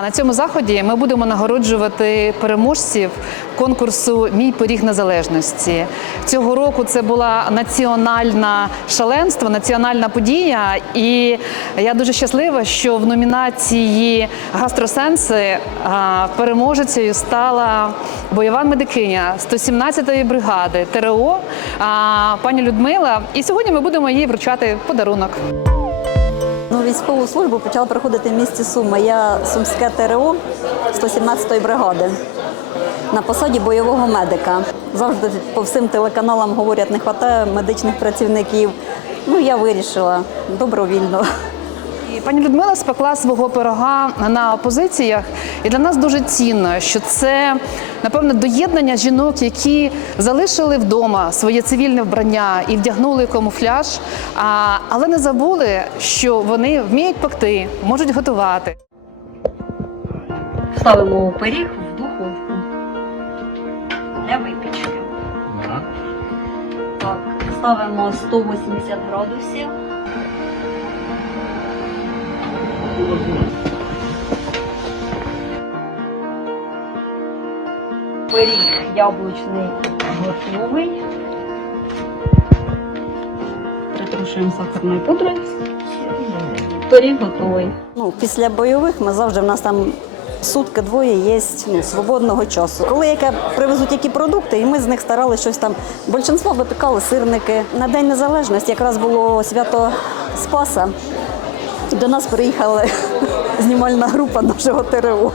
На цьому заході ми будемо нагороджувати переможців конкурсу Мій поріг незалежності. Цього року це була національна шаленство, національна подія. І я дуже щаслива, що в номінації гастросенси переможецею стала бойова медикиня 117-ї бригади ТРО пані Людмила. І сьогодні ми будемо їй вручати подарунок. Військову службу почала проходити в місті Суми. Я сумське ТРО 117-ї бригади на посаді бойового медика. Завжди по всім телеканалам говорять, не вистачає медичних працівників. Ну, я вирішила добровільно. Пані Людмила спекла свого пирога на позиціях, і для нас дуже цінно, що це напевно доєднання жінок, які залишили вдома своє цивільне вбрання і вдягнули камуфляж, а, але не забули, що вони вміють пекти, можуть готувати. Ставимо пиріг в духовку для випічки. Так, ставимо 180 градусів. Пиріг яблучний готовий. Притрушуємо сахарною пудрою. Пиріг готовий. Ну, після бойових ми завжди в нас там сутки-двоє є ну, свободного часу. Коли яке привезуть які продукти, і ми з них старали щось там. Більшинство випікали сирники. На День Незалежності якраз було свято Спаса. До нас приїхала знімальна група нашого ТРО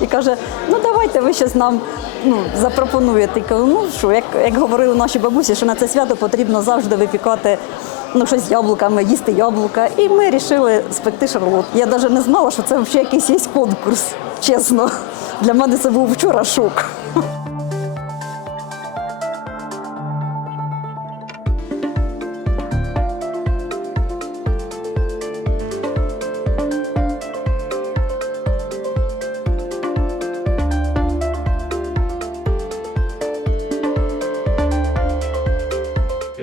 і каже: ну давайте ви щось нам ну, запропонуєте. Я кажу, ну що, як, як говорили наші бабусі, що на це свято потрібно завжди випікати ну, щось з яблуками, їсти яблука. І ми вирішили спекти шарлот. Я навіть не знала, що це взагалі якийсь є конкурс, чесно. Для мене це був вчора шок.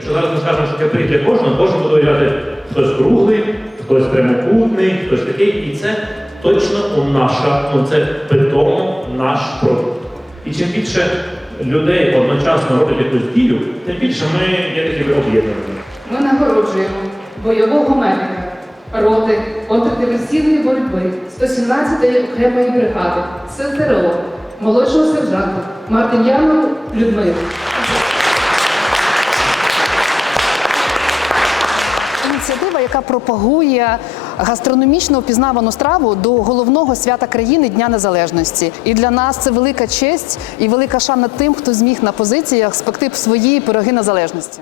Якщо зараз ми скажемо, що каприк для кожного, кожен буде виглядати хтось круглий, хтось прямокутний, хтось такий. І це точно наша, ну це питомо наш продукт. І чим більше людей одночасно роблять якусь дію, тим більше ми є такі об'єднані. Ми нагороджуємо бойового медика роти контрдиверсійної боротьби 117-ї окремої бригади СТРО, молодшого сержанта Мартин'янову Людмилу. Ініціатива, яка пропагує гастрономічно впізнавану страву до головного свята країни Дня Незалежності. І для нас це велика честь і велика шана тим, хто зміг на позиціях спекти свої пироги незалежності.